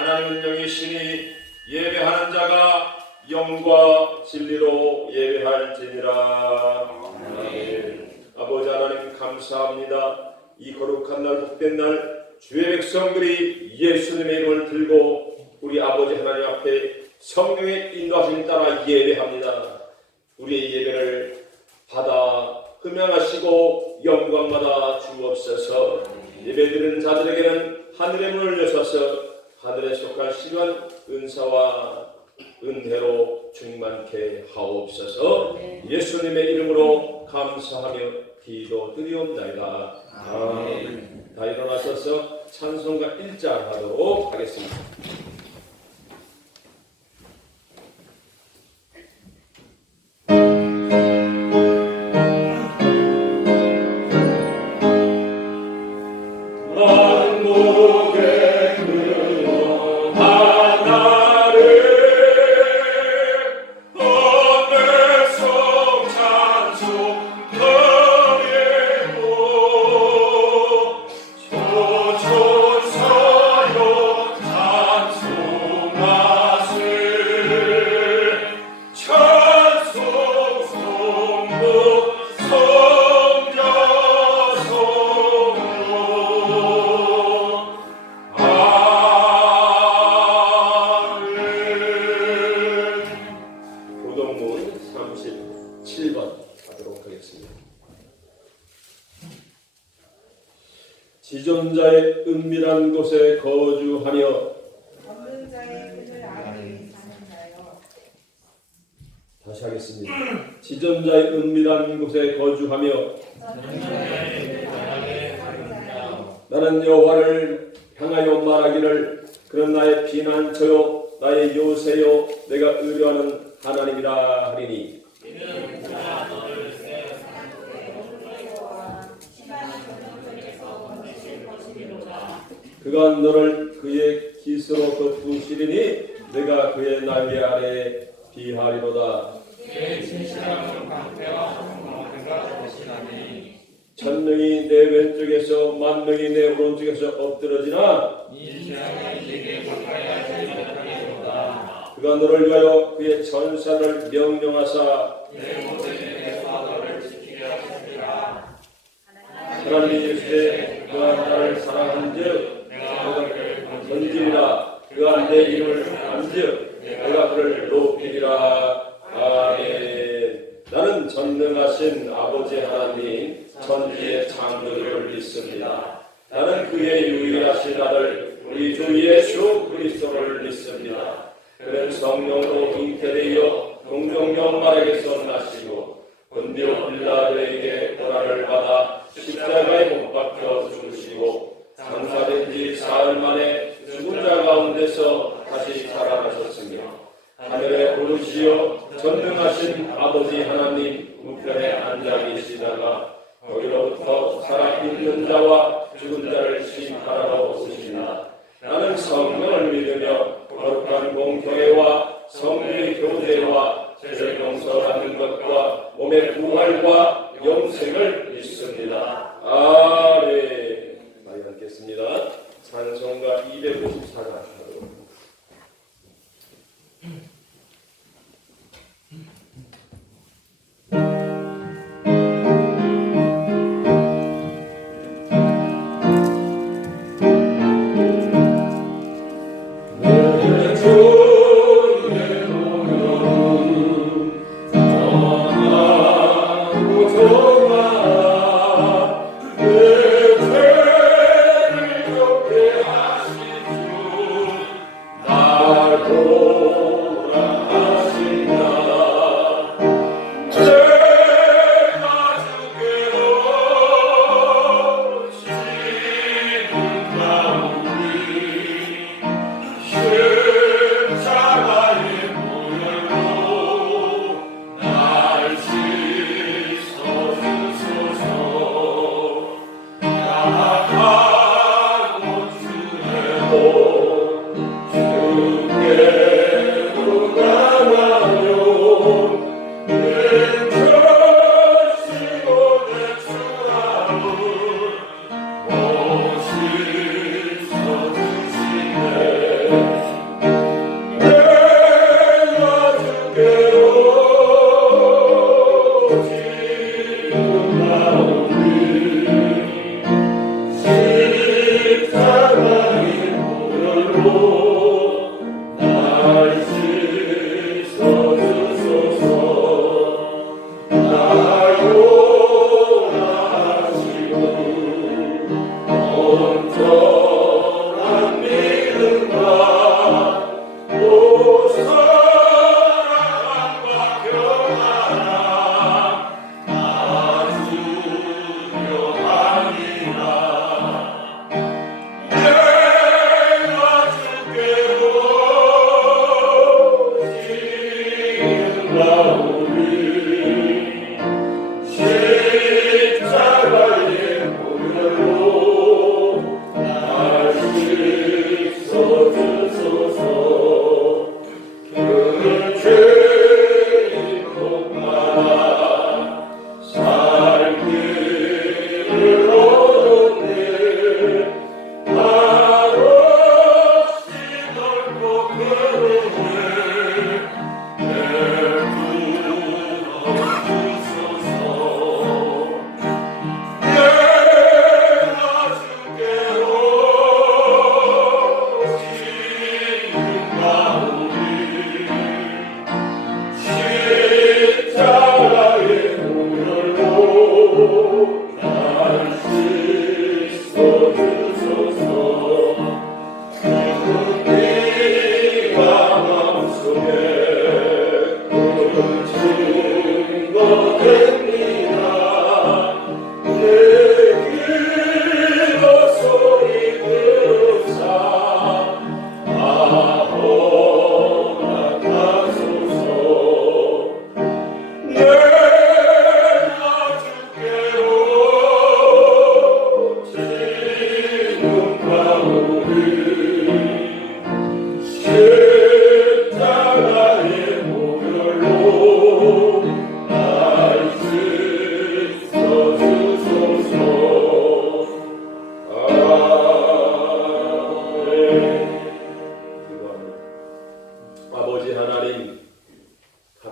하나님은 영이시니 예배하는 자가 영과 진리로 예배할지니라. 아멘. 아버지 하나님 감사합니다. 이 거룩한 날, 복된 날, 주의 백성들이 예수님의 이름을 들고 우리 아버지 하나님 앞에 성령의 인도하심에 따라 예배합니다. 우리의 예배를 받아 흠양하시고 영광받아 주옵소서. 예배드리는 자들에게는 하늘의 문을 여셔서 하늘에 속한 신한 은사와 은혜로 충만케 하옵소서. 예수님의 이름으로 감사하며 기도드리옵나이다. 아멘. 다 일어나셔서 찬송가 1장 하도록 하겠습니다. 지존자의 은밀한 곳에 거주하며 없는 자의 그늘 아래에 사는 자여. 다시 하겠습니다. 지존자의 은밀한 곳에 거주하며 나는 여호와를 향하여 말하기를 그는 나의 피난처요 나의 요새요 내가 의뢰하는 하나님이라 하리니. 그가 너를 그의 깃으로 덮으시리니 내가 그의 날개 아래에 비하리로다. 그의 진실함은 방패와 성공하는가 대신하니 천명이 내 왼쪽에서 만명이 내 오른쪽에서 엎드러지나 이 재앙이 네게 가까이 하지 못하리로다. 그가 너를 위하여 그의 전사를 명령하사 내 모든 일에서 너를 지키게 하시리라. 하나님이 이르시되 그가 나를 사랑한즉 내가 그를 건지리라. 그가 내 이름을 부른즉 내가 그를 높이리라. 아멘. 나는 전능하신 아버지 하나님 천지의 창조주를 믿습니다. 나는 그의 유일하신 아들 우리 주 예수 그리스도를 믿습니다. 그는 성령으로 잉태되어 동정녀 마리아에게서 나시고 본디오 빌라도에게 고난을 받아 십자가에 못 박혀 죽으시고 장사된 지 사흘 만에 죽은 자 가운데서 다시 살아나셨으며 하늘에 오르시어 전능하신 아버지 하나님 우편에 앉아 계시다가 거기로부터 살아있는 자와 죽은 자를 심판하러 오시리라. 나는 성령을 믿으며 거룩한 공교회와 성령의 교제와 죄를 용서받는 것과 몸의 부활과 영생을 믿습니다. 아멘. 많이 읽겠습니다. 찬송가 254장 하도록. 주의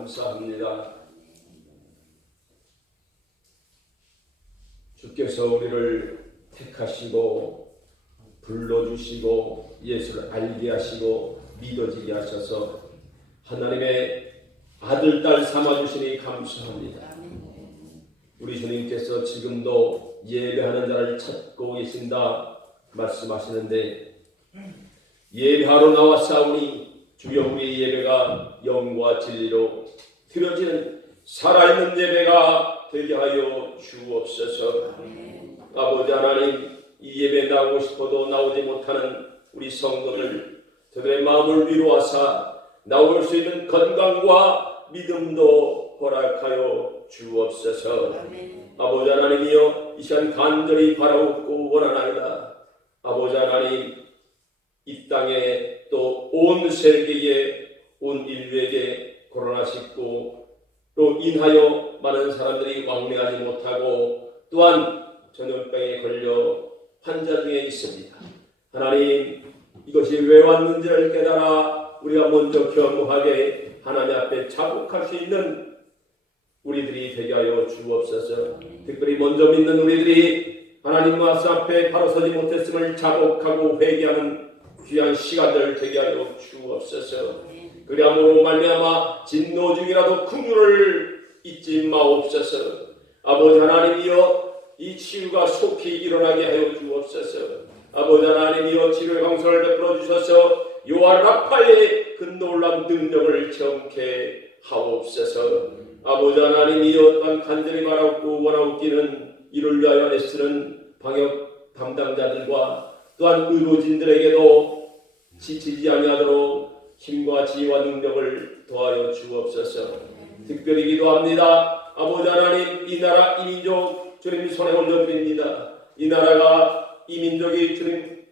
감사합니다. 주께서 우리를 택하시고 불러주시고 예수를 알게 하시고 믿어지게 하셔서 하나님의 아들, 딸 삼아주시니 감사합니다. 우리 주님께서 지금도 예배하는 자를 찾고 계신다 말씀하시는데 예배하러 나왔사오니 주여 우리 예배가 영과 진리로 드려지는 살아있는 예배가 되게 하여 주옵소서. 아버지 하나님, 이 예배 나오고 싶어도 나오지 못하는 우리 성도들 저들의 마음을 위로하사 나올 수 있는 건강과 믿음도 허락하여 주옵소서. 아버지 하나님이여 이 시간 간절히 바라옵고 원하나이다. 아버지 하나님, 이 땅에 또 온 세계에 온 인류에게 코로나19로 인하여 많은 사람들이 왕래하지 못하고 또한 전염병에 걸려 환자 중에 있습니다. 하나님, 이것이 왜 왔는지를 깨달아 우리가 먼저 겸허하게 하나님 앞에 자복할 수 있는 우리들이 되게 하여 주옵소서. 특별히 먼저 믿는 우리들이 하나님 말씀 앞에 바로 서지 못했음을 자복하고 회개하는 귀한 시간들 되게 하여 주옵소서. 그리함으로 말미암아 진노 중이라도 긍휼을 잊지 마옵소서. 아버지 하나님이여 이 치유가 속히 일어나게 하여 주옵소서. 아버지 하나님이여 치료의 강선을 베풀어 주셔서 요한 라파의 그 놀라운 능력을 경케 하옵소서. 아버지 하나님이여 또한 간절히 바라옵고 원하옵기는 이를 위하여 애쓰는 방역 담당자들과 또한 의료진들에게도 지치지 아니하도록 힘과 지혜와 능력을 더하여 주옵소서. 특별히 기도합니다. 아버지 하나님, 이 나라 이 민족 주님 손에 올려드립니다. 이 나라가 이 민족이 주님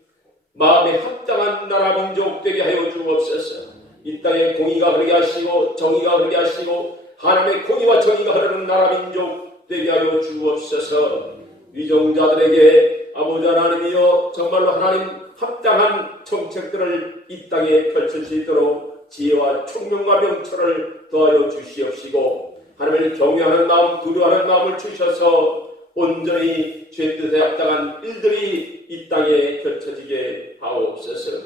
마음에 합당한 나라 민족 되게 하여 주옵소서. 이 땅에 공의가 흐르게 하시고 정의가 흐르게 하시고 하나님의 공의와 정의가 흐르는 나라 민족 되게 하여 주옵소서. 위정자들에게 아버지 하나님이여 정말로 하나님 합당한 정책들을 이 땅에 펼칠 수 있도록 지혜와 총명과 명철을 더하여 주시옵시고 하나님을 경외하는 마음, 두려워하는 마음을 주셔서 온전히 죄 뜻에 합당한 일들이 이 땅에 펼쳐지게 하옵소서.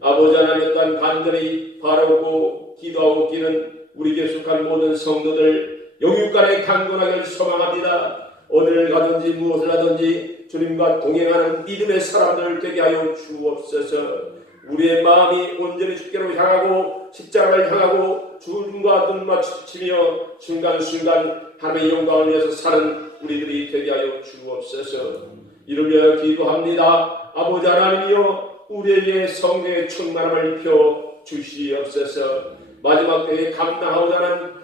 아버지 하나님 또한 간절히 바라고 기도하고 있기는 우리에게 속한 모든 성도들 영육간에 강건하기를 소망합니다. 어디를 가든지 무엇을 하든지 주님과 동행하는 믿음의 사람들 되게 하여 주옵소서. 우리의 마음이 온전히 주께로 향하고 십자가를 향하고 주님과 눈 마주치며 순간순간 하나님의 영광을 위해서 사는 우리들이 되게 하여 주옵소서. 이러며 기도합니다. 아버지 하나님이여 우리에게 성령의 충만함을 입혀 주시옵소서. 마지막 때에 감당하고자 하는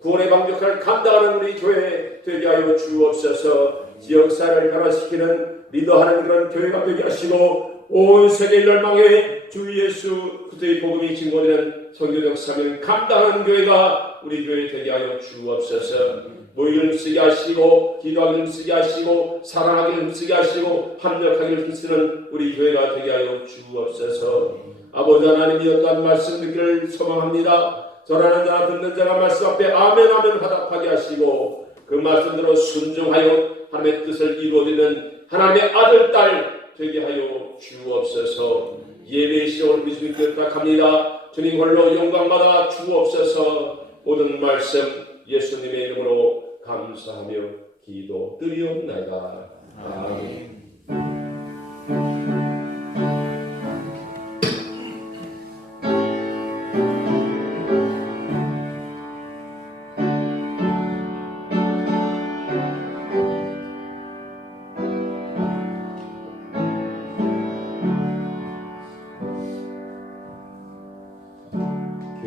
구원의 방벽을 감당하는 우리 교회 되게 하여 주옵소서. 지역사회를 변화시키는 리더하는 그런 교회가 되게 하시고 온 세계 멸망에 주 예수 그리스도의 복음이 증거되는 선교적 사명을 감당하는 교회가 우리 교회 되게 하여 주옵소서. 모이를 힘쓰게 하시고 기도하기를 힘쓰게 하시고 사랑하기를 힘쓰게 하시고 합력하기를 힘쓰는 우리 교회가 되게 하여 주옵소서. 아버지 하나님이 어떠한 말씀 듣기를 소망합니다. 전하는 자나 듣는 자가 말씀 앞에 아멘 아멘 화답하게 하시고 그 말씀대로 순종하여 하나님의 뜻을 이루어지는 하나님의 아들 딸 되게 하여 주옵소서. 예배의 시간을 예수님께 부탁합니다. 주님 홀로 영광받아 주옵소서. 모든 말씀 예수님의 이름으로 감사하며 기도드리옵나이다. 아멘.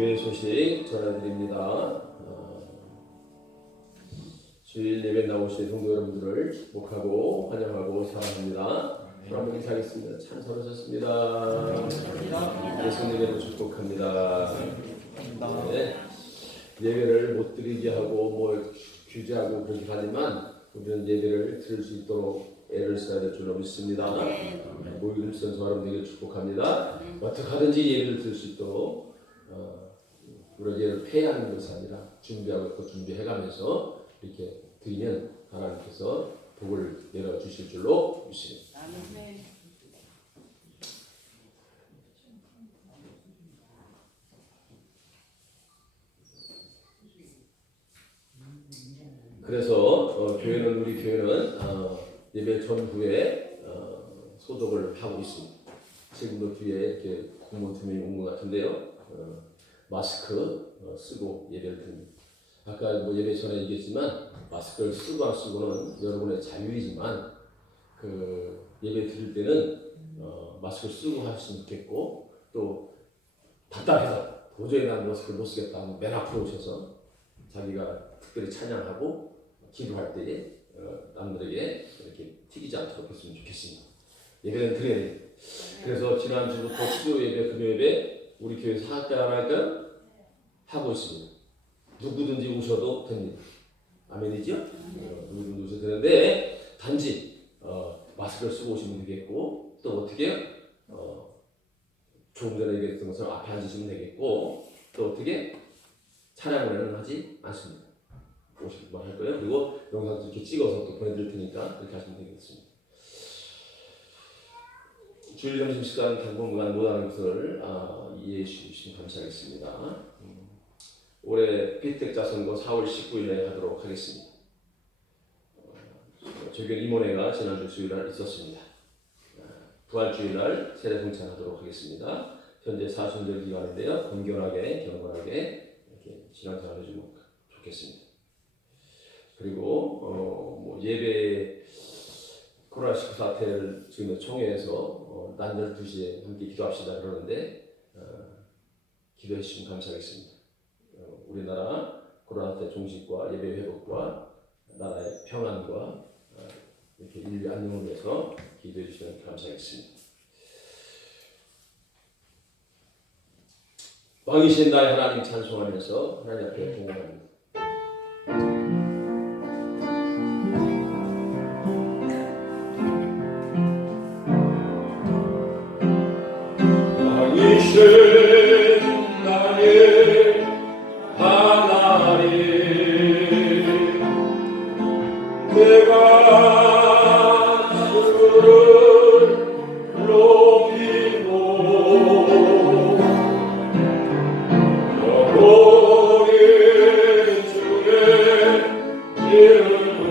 교회 소식 전해드립니다. 주일 예배 나오신 성도 여러분들을 축복하고 환영하고 사랑합니다. 한번 인사하겠습니다. 참 서러졌습니다. 예수님을 축복합니다. 네, 예배를 못 드리게 하고 규제하고 그렇게 하지만 우리는 예배를 들을 수 있도록 애를 써야 될 줄로 믿습니다. 모임 선수 여러분들에게 축복합니다. 어떻게 하든지 예배를 들을 수 있도록 우리가 폐하는 것이 아니라 준비하고 또 준비해가면서 이렇게 드리면 하나님께서 복을 내려주실 줄로 믿습니다. 아멘. 그래서 우리 교회는 예배 전후에 소독을 하고 있습니다. 지금도 뒤에 이렇게 공무원 두 명이 온 것 같은데요. 마스크 쓰고 예배를 드립니다. 아까 뭐 예배 전에 얘기했지만 마스크를 쓰고 안 쓰고는 여러분의 자유이지만 그 예배 드릴 때는 마스크를 쓰고 하시면 좋겠고, 또 답답해서 도저히 난 마스크를 못 쓰겠다 하면 맨 앞으로 오셔서 자기가 특별히 찬양하고 기도할 때에 남들에게 이렇게 튀기지 않도록 했으면 좋겠습니다. 예배는 드려야 돼요. 그래서 지난주부터 수요 예배, 금요 예배 우리 교회에서 할까요 안 할까요? 하고 있습니다. 누구든지 오셔도 됩니다. 아멘이죠? 누구든지 오셔도 되는데 단지 마스크를 쓰고 오시면 되겠고, 또 어떻게 조금 전에 얘기했던 것처럼 앞에 앉으시면 되겠고, 또 어떻게 찬양을 하지 않습니다. 오시기만 할 거예요. 그리고 영상도 이렇게 찍어서 또 보내드릴 테니까 그렇게 하시면 되겠습니다. 주일 점심 시간 당분간 못하는 것을 이해해 주시면 감사하겠습니다. 올해 피택자 선거 4월 19일에 하도록 하겠습니다. 조경 임원회가 지난주 수요일날 있었습니다. 부활주일날 세례 성찬하도록 하겠습니다. 현재 사순절 기간인데요. 건견하게 경건하게 이렇게 신앙생활 해주면 좋겠습니다. 그리고 예배 코로나19 사태를 지금 총회에서 낮 12시에 함께 기도합시다 그러는데 기도해 주시면 감사하겠습니다. 우리나라 코로나 사태 종식과 예배 회복과 나라의 평안과 이렇게 인류 안녕을 위해서 기도해 주시면 감사하겠습니다. 왕이신 나의 하나님 찬송하면서 하나님 앞에 동원합니다. 왕이신 나의 하나님, 내가 주를 높이고 영원히 주의 이름을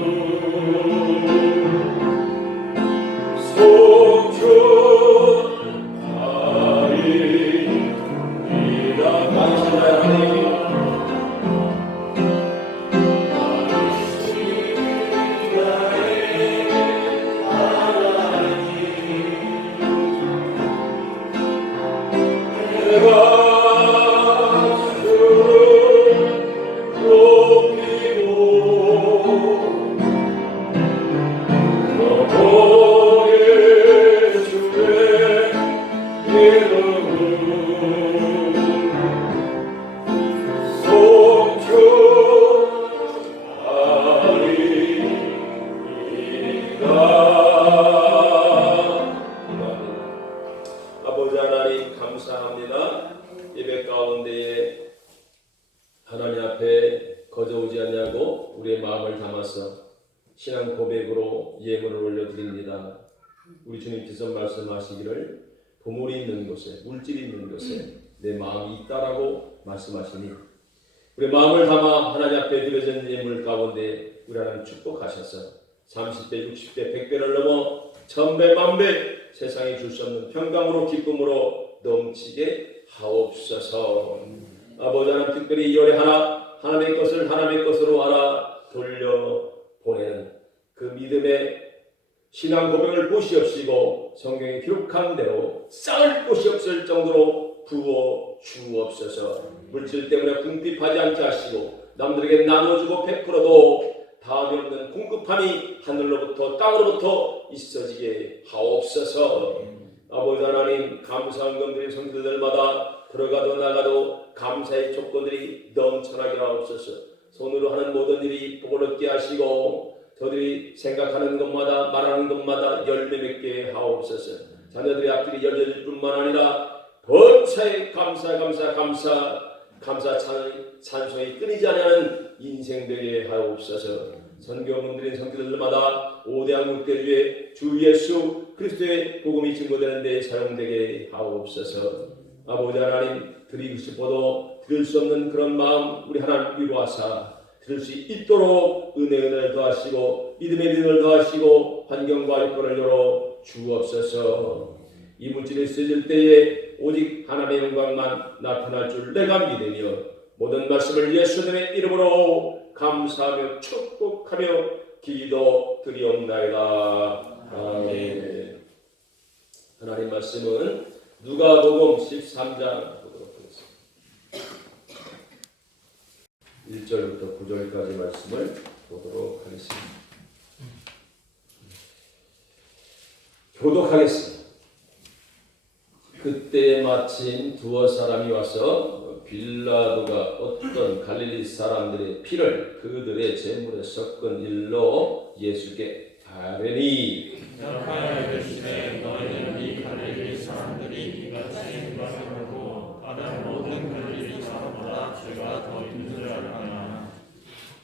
아버지 하나님 감사합니다. 예배 가운데에 하나님 앞에 거저오지 않냐고 우리의 마음을 담아서 신앙 고백으로 예물을 올려드립니다. 우리 주님께서 말씀하시기를 보물이 있는 곳에, 물질이 있는 곳에 내 마음이 있다라고 말씀하시니 우리 마음을 담아 하나님 앞에 드려진 예물 가운데 우리 하나님 축복하셔서 30배, 60배, 100배를 넘어 1000배, 1000배 세상에 줄 수 없는 평강으로 기쁨으로 넘치게 하옵소서. 아버지 하나님 특별히 열의 하나님의 것을 하나님의 것으로 알아 돌려보내는 그 믿음의 신앙 고백을 보시옵시고 성경에 기록한 대로 쌓을 곳이 없을 정도로 부어 주옵소서. 물질 때문에 궁핍하지 않게 하시고 남들에게 나눠주고 베풀어도 다음이 없는 공급함이 하늘로부터 땅으로부터 있어지게 하옵소서. 아버지 하나님 감사한 것들이 성도들마다 들어가도 나가도 감사의 조건들이 넘쳐나게 하옵소서. 손으로 하는 모든 일이 복을 얻게 하시고 저들이 생각하는 것마다 말하는 것마다 열매 맺게 하옵소서. 자녀들의 앞길이 열려질 뿐만 아니라 번차에 감사 감사 찬송이 끊이지 않는 인생 되게 하옵소서. 선교 문드린 성도들마다 오대한 국대주의 주 예수 그리스도의 복음이 증거되는 데 사용되게 하옵소서. 아버지 하나님, 드리고 싶어도 드릴 수 없는 그런 마음 우리 하나님 위로하사 드릴 수 있도록 은혜를 더하시고 믿음의 믿음을 더하시고 환경과 여건을 열어 주옵소서. 이 물질이 쓰여질 때에 오직 하나님의 영광만 나타날 줄 내가 믿으며 모든 말씀을 예수님의 이름으로 감사하며 축복하며 기도드리옵나이다. 아멘. 하나님 말씀은 누가복음 13장 보도록 하겠습니다. 1절부터 9절까지 말씀을 보도록 하겠습니다. 교독하겠습니다. 그때 마침 두어 사람이 와서 빌라도가 어떤 갈릴리 사람들의 피를 그들의 제물에 섞은 일로 예수께 아뢰니 대답하여 이르시되 너희는 이 갈릴리 사람들이 이같이 말하고 다른 모든 갈릴리 사람보다 죄가 더 있는 줄 알거나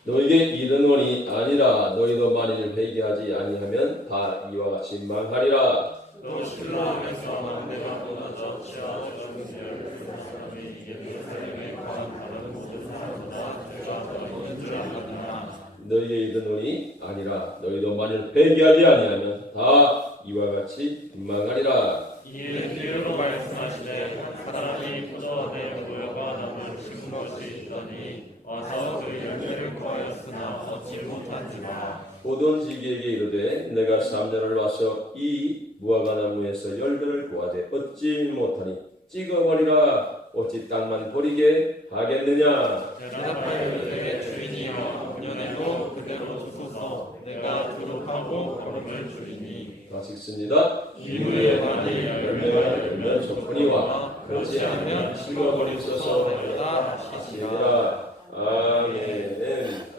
너에게 이르노니 아니라 너희도 만일 회개하지 아니하면 다 이와 같이 망하리라. 또 신라하면서 남대가 보다 죄와 적은 죄를 지은 사람이 예루살렘에 관한 다른 모든 사람보다 죄가 더 있는 줄 알거나 너희에게 이르노니 아니라 너희도 만일 회개하지 아니하면 다 이와 같이 망하리라. 이에 뒤로 말씀하시되 한 사람이 포도원에 모여가 나무를 심은 것이 있더니 와서 그 열매를 구하였으나 얻지 못한지라. 보던 지기에게 이르되 내가 3년을 와서 이 무화과나무에서 열매를 구하되 얻지 못하니 찍어버리라. 어찌 땅만 버리게 하겠느냐. 대답하여 이르되 주인이여 본년에도 그대로 두소서. 내가 두둑하고 거름을 주리니. 다시 읽습니다. 이후에 만일 열매가 열면 좋거니와 그렇지 않으면 찍어버리소서 하였다 하시니라. 아멘.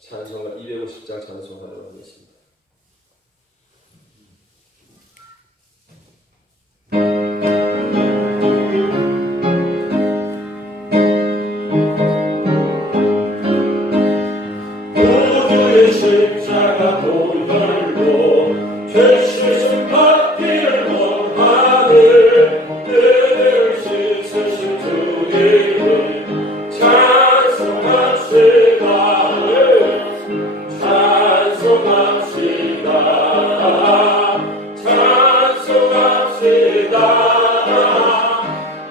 찬송가 250장 찬송하도록 하겠습니다. 모두의 십자가 돌걸고 죄시신 받기를 원하는 그를 씻으신 주 이름 찬송합시다. 찬송합시다. 찬송합시다.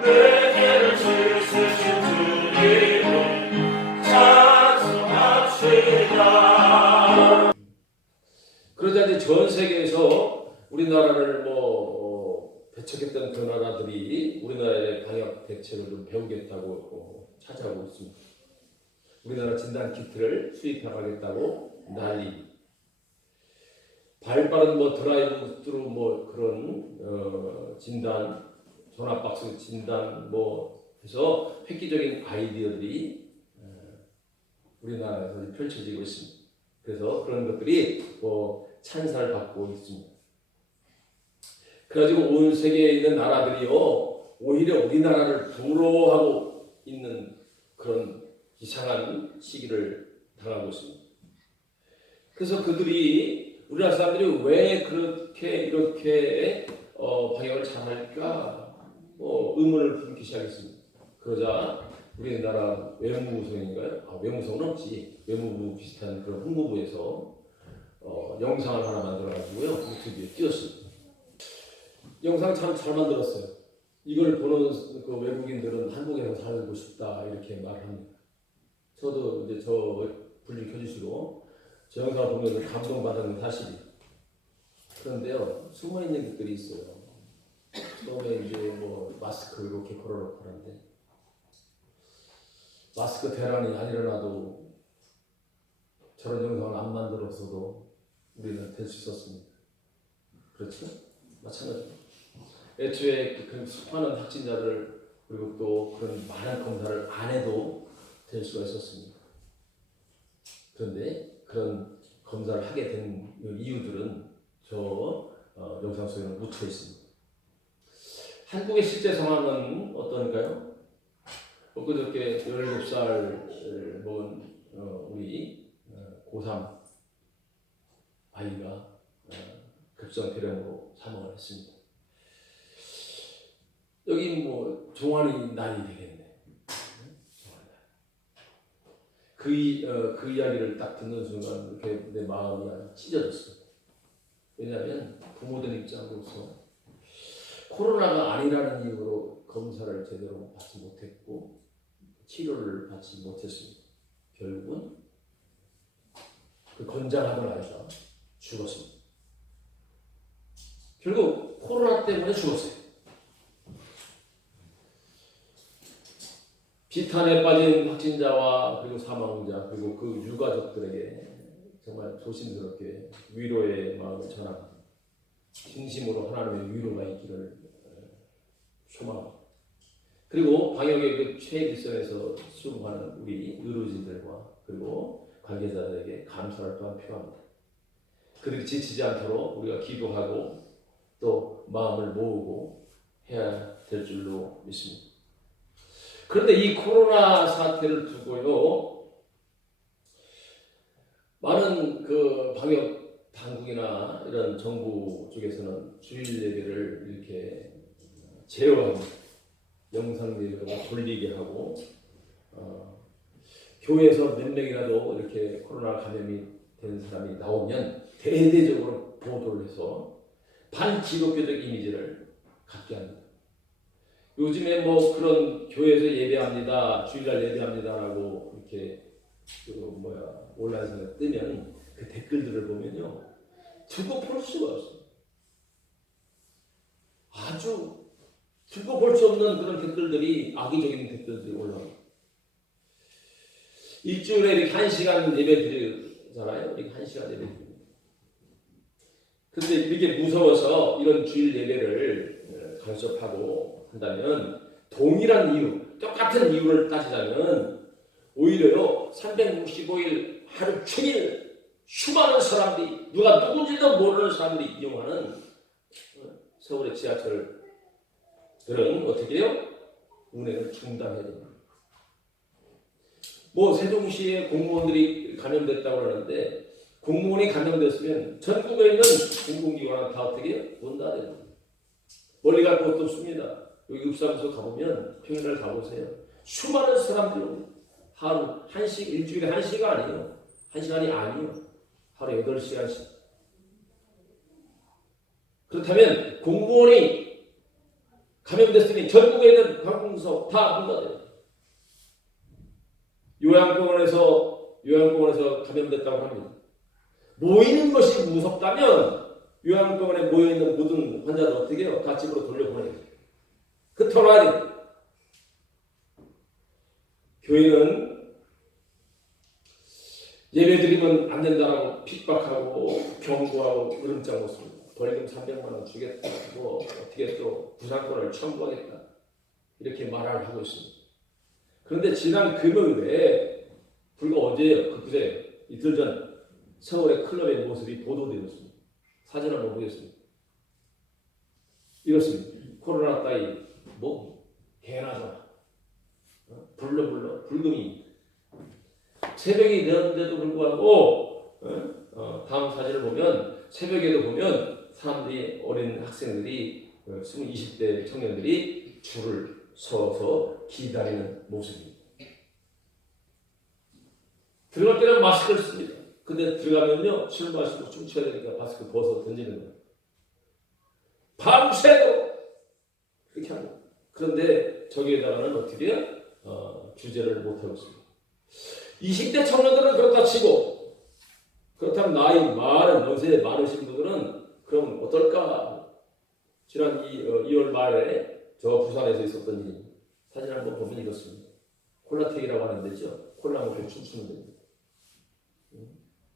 내게를 씻으신 주 이름 찬송합시다. 그러자 이제 전 세계에서 우리나라를 배척했던 그 나라들이 우리나라의 방역 대책을 좀 배우겠다고 찾아오고 있습니다. 우리나라 진단 키트를 수입하겠다고 난리. 발빠른 드라이브 스루 그런 진단, 전화박스 진단 해서 획기적인 아이디어들이 우리나라에서 펼쳐지고 있습니다. 그래서 그런 것들이 찬사를 받고 있습니다. 그래가지고 온 세계에 있는 나라들이요 오히려 우리나라를 부러워하고 있는 그런 이상한 시기를 당하고 있습니다. 그래서 그들이 우리나라 사람들이 왜 이렇게 방역을 잘할까 의문을 품기 시작했습니다. 그러자 우리나라 외무성인가요? 외무성은 없지. 외무부 비슷한 그런 홍보부에서 영상을 하나 만들어가지고요 유튜브에 띄웠습니다. 영상 참 잘 만들었어요. 이걸 보는 그 외국인들은 한국에서 살고 싶다 이렇게 말합니다. 저도 이제 저 불 켜주시고 저 영상을 보면 감동받은 사실이. 그런데요 숨어 있는 것들이 있어요. 처음에 이제 마스크 이렇게 걸어놓고 하는데 마스크 대란이 안 일어나도 저런 영상을 안 만들었어도 우리는 될 수 있었습니다. 그렇죠? 마찬가지로 애초에 그 수많은 확진자를 그리고 또 그런 많은 검사를 안 해도 될 수가 있었습니다. 그런데 그런 검사를 하게 된 이유들은 저 영상 속에 묻혀 있습니다. 한국의 실제 상황은 어떤가요? 엊그저께 17살 먹은 우리 고3 아이가 급성폐렴으로 사망을 했습니다. 여기 뭐 종환이 날이 되겠네. 그 이야기를 딱 듣는 순간 이렇게 내 마음이 아주 찢어졌어요. 왜냐하면 부모들 입장으로서 코로나가 아니라는 이유로 검사를 제대로 받지 못했고 치료를 받지 못했습니다. 결국은 그 건장하던 아이가 죽었습니다. 결국 코로나 때문에 죽었어요. 비탄에 빠진 확진자와 그리고 사망자 그리고 그 유가족들에게 정말 조심스럽게 위로의 마음을 전합니다. 진심으로 하나님의 위로가 있기를 소망합니다. 그리고 방역의 그 최일선에서 수고하는 우리 의료진들과 그리고 관계자들에게 감사를 또한 표합니다. 그들이 지치지 않도록 우리가 기도하고 또 마음을 모으고 해야 될 줄로 믿습니다. 그런데 이 코로나 사태를 두고요, 많은 그 방역 당국이나 이런 정부 쪽에서는 주일 예배를 이렇게 제어하고 영상 예배로 돌리게 하고 교회에서 몇 명이라도 이렇게 코로나 감염이 된 사람이 나오면 대대적으로 보도를 해서 반기독교적 이미지를 갖게 합니다. 요즘에 뭐 그런 교회에서 예배합니다, 주일날 예배합니다라고 이렇게 온라인상에 뜨면 그 댓글들을 보면요, 두고 볼 수가 없어요. 아주 두고 볼 수 없는 그런 댓글들이, 악의적인 댓글들이 올라옵니다. 일주일에 이렇게 1시간 예배 드리잖아요. 이렇게 1시간 예배 드립니다. 근데 이렇게 무서워서 이런 주일 예배를 간섭하고 한다면 동일한 이유, 똑같은 이유를 따지자면 오히려요 365일 하루 종일 수많은 사람들이, 누가 누군지도 모르는 사람들이 이용하는 서울의 지하철들은 어떻게 해요? 운행을 중단해야 됩니다. 뭐 세종시의 공무원들이 감염됐다고 하는데 공무원이 감염됐으면 전국에 있는 공공기관은 다 어떻게 해요? 문 닫아야 됩니다. 멀리 갈 곳도 없습니다. 여기 읍사무소 가보면 평일날 가보세요. 수많은 사람들이 하루 1시, 일주일에 1시가 아니에요. 1시간이 아니에요. 하루 8시간씩. 그렇다면 공무원이 감염됐으니 전국에 있는 관공서 다 문 닫아야 돼요. 요양병원에서 감염됐다고 합니다. 모이는 것이 무섭다면 요양병원에 모여있는 모든 환자들 어떻게 해요? 다 집으로 돌려보내요. 흩어놔야 돼요. 교회는 예배드리면 안 된다고 핍박하고 경고하고 으름장 놓습니다. 벌금 300만 원 주겠다. 뭐 어떻게 또 부상권을 청구하겠다. 이렇게 말을 하고 있습니다. 그런데 지난 금요일에 불과 어제예요. 그제 이틀 전 서울의 클럽의 모습이 보도되었습니다. 사진 한번 보겠습니다. 이렇습니다. 코로나 따위 뭐 개나 불러 불금이 새벽이 되었는데도 불구하고 다음 사진을 보면 새벽에도 보면 사람들이, 어린 학생들이 20대 청년들이 줄을 서서 기다리는 모습입니다. 들어갈 때는 마스크를 씁니다. 근데 들어가면요 술 마시고 춤춰야 되니까 마스크 벗어 던지는 거예요. 밤새도록 그렇게 합니다. 그런데 저기에다가는 어떻게 해요? 규제를 못하고 있습니다. 20대 청년들은 그렇다 치고, 그렇다면 나이 많은, 연세 많으신 분들은 그럼 어떨까? 지난 2월 말에 저 부산에서 있었던 일, 사진 한번 보면 이렇습니다. 콜라텍이라고 하는 데죠. 콜라 먹고 춤추는 데입니다.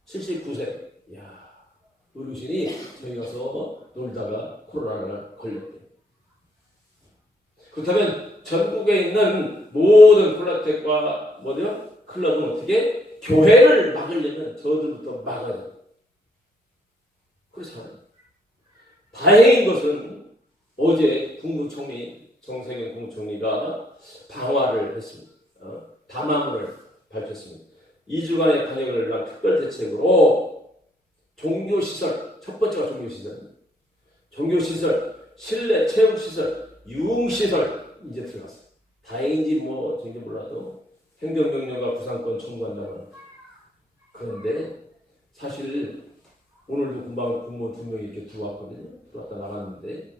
79세. 이야, 어르신이 저희 가서 놀다가 코로나를 걸렸대요. 그렇다면 전국에 있는 모든 콜라텍과 뭐죠? 클럽은 어떻게? 교회를 막으려면 저들부터 막아야 돼요. 그렇잖아요. 다행인 것은 어제 국무총리 정세균 공총리가 방화를 했습니다. 담화문을 밝혔습니다. 2주간의 방역을 위한 특별 대책으로 종교시설, 첫 번째가 종교시설입니다. 종교시설, 실내 체육시설, 유흥시설 이제 들어갔어요. 다행인지 저인지 몰라도 행정명령과 구상권 청구한다고 합니다. 그런데 사실 오늘도 금방 공무원 2명이 이렇게 들어왔거든요. 들어왔다 나갔는데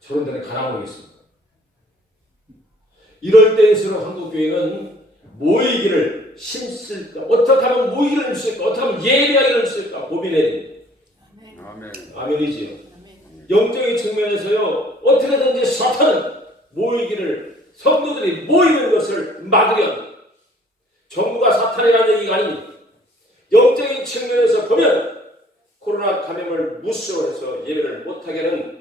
저런 데는 가나 모르겠습니다. 이럴 때일수록 한국교회는 모이기를 힘쓸까? 어떻게 하면 모이기를 힘쓸까? 어떻게 하면 예배하기를 힘쓸까? 고민해야 됩니다. 아멘. 아멘이지요. 영적인 측면에서요. 어떻게든지 사탄은 모이기를 성도들이 모이는 것을 막으려 전부가 사탄이라는 얘기가 아닙니다. 영적인 측면에서 보면 코로나 감염을 무서워해서 예배를 못하게 하는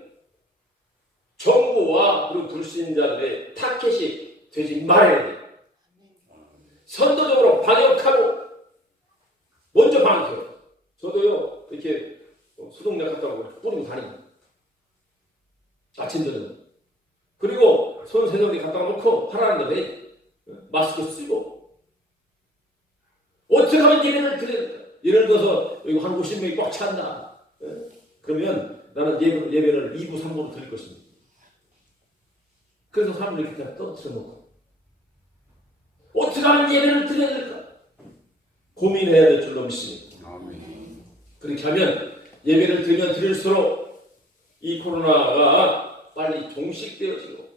정부와 그리고 불신자들의 타켓이 되지 말아야 돼요. 선도적으로 방역하고 먼저 방역해요. 저도요 이렇게 소독약 갖다가 뿌리고 다닙니다. 아침 저녁. 그리고 손 세정기 갖다가 놓고 하라는 데에 마스크 쓰고 어떻게 하면 예배를 드려야 예를 들어서 여기 한 50명이 꽉 찬다. 그러면 나는 예배를 2부 3부로 드릴 것입니다. 그래서 사람들이 이렇게 떨어뜨려 놓고 어떻게 하면 예배를 드려야 될까? 고민해야 될 줄로 믿습니다. 아멘. 그렇게 하면 예배를 드리면 드릴수록 이 코로나가 빨리 종식되어지고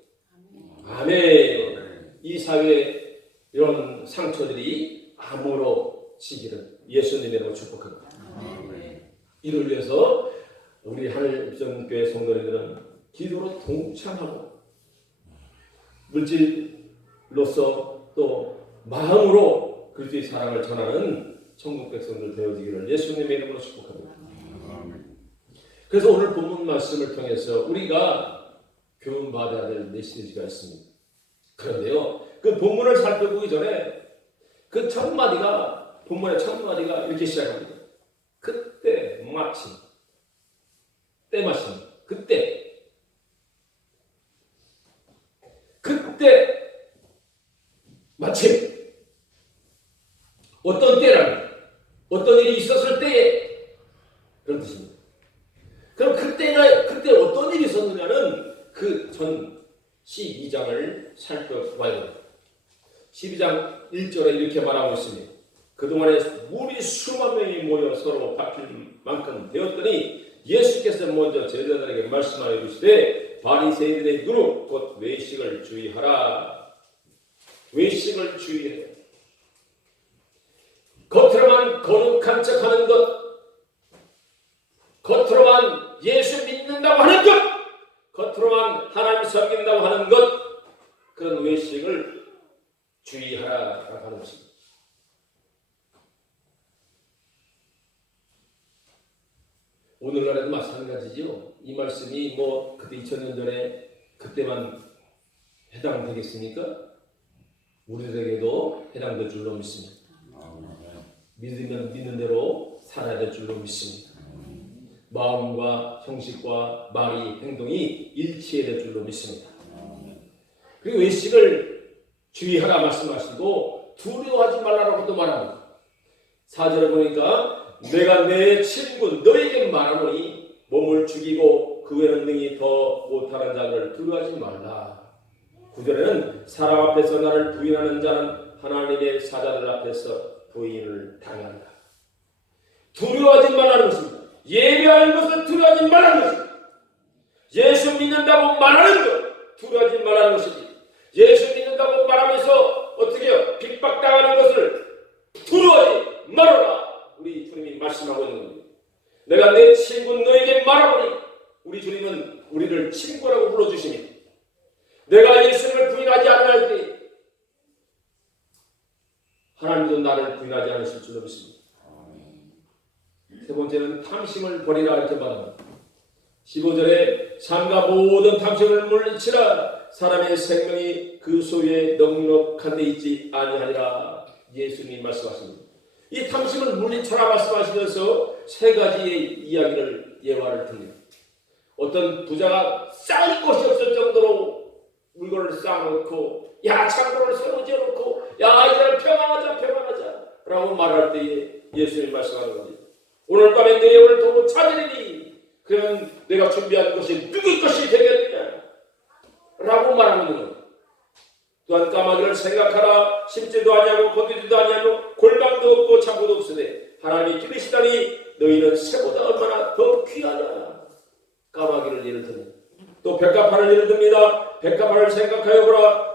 아멘. 이 사회에 이런 상처들이 아무로지기를 예수님의 이름으로 축복합니다. 아멘. 이를 위해서 우리 하늘전교회 성도님들은 기도로 동참하고 물질로서 또 마음으로 그리스도의 사랑을 전하는 천국 백성들 되어지기를 예수님의 이름으로 축복합니다. 아멘. 그래서 오늘 본문 말씀을 통해서 우리가 교훈받아야 될 메시지가 있습니다. 그런데요, 그 본문을 살펴보기 전에 그 첫 마디가 본문의 첫 마디가 이렇게 시작합니다. 그때 마침, 때 마침, 그때 마침 어떤 때라면 어떤 일이 있었을 때에 그런 뜻입니다. 그럼 그때 어떤 일이 있었느냐는 그 전 12장을 살펴봐야 됩니다. 12장 1절에 이렇게 말하고 있습니다. 그동안에 무리 수만 명이 모여 서로 바뀔 만큼 되었더니 예수께서 먼저 제자들에게 말씀하여 이르시되 바리새인들의 누룩 곧 외식을 주의하라. 외식을 주의해라. 겉으로만 거룩한 척하는 것, 겉으로만 예수 믿는다고 하는 것, 겉으로만 하나님 섬긴다고 하는 것, 그런 외식을 주의하라라고 하는 것입니다. 오늘날에도 마찬가지죠. 이 말씀이 그때 2000년 전에 그때만 해당되겠습니까? 우리들에게도 해당될 줄로 믿습니다. 믿으면 믿는 대로 살아야 될 줄로 믿습니다. 마음과 형식과 말이 행동이 일치해야 될 줄로 믿습니다. 그리고 외식을 주의하라 말씀하시고 두려워하지 말라라고도 말합니다. 4절에 보니까 내가 내 친구 너에게 말하노니 몸을 죽이고 그 외에는 능히 더 못하는 자를 두려워하지 말라. 9절에는 사람 앞에서 나를 부인하는 자는 하나님의 사자들 앞에서 부인을 당한다. 두려워하지 말라는 것입니다. 예배하는 것을 두려워하지 말라는 것입니다. 예수 믿는다고 말하는 것 두려워하지 말라는 것이지. 예수 믿는다고 말하면서 어떻게 해요? 핍박당하는 것을 두려워하지 말아라. 우리 주님이 말씀하고 있는 겁니다. 내가 내 친구 너에게 말하노니 우리 주님은 우리를 친구라고 불러주십니다. 내가 예수님을 부인하지 않을 때 하나님도 나를 부인하지 않으실 줄로 믿습니다. 세 번째는 탐심을 버리라 이렇게 말합니다. 15절에 삶과 모든 탐심을 물리치라. 사람의 생명이 그 소유에 넉넉한 데 있지 아니하니라. 예수님 말씀하십니다. 이 탐심을 물리쳐라 말씀하시면서 세 가지의 이야기를 예화를 듭니다. 어떤 부자가 쌓을 곳이 없을 정도로 물건을 쌓아놓고 야 창고를 새로 지어놓고 야 이제 평안하자 라고 말할 때에 예수님이 말씀하는 겁니다. 오늘 밤에 내 영을 도로 찾으리니 그러면 내가 준비한 것이 누구의 것이 되겠느냐 라고 말하고 있는 겁니다. 또한 까마귀를 생각하라. 심지도 아니하고 거두지도 아니하고 골방도 없고 창고도 없으되 하나님이 기르시다니 너희는 새보다 얼마나 더 귀하냐. 까마귀를 예를 드는 또 백합화를 예를 듭니다. 백합화를 생각하여 보라.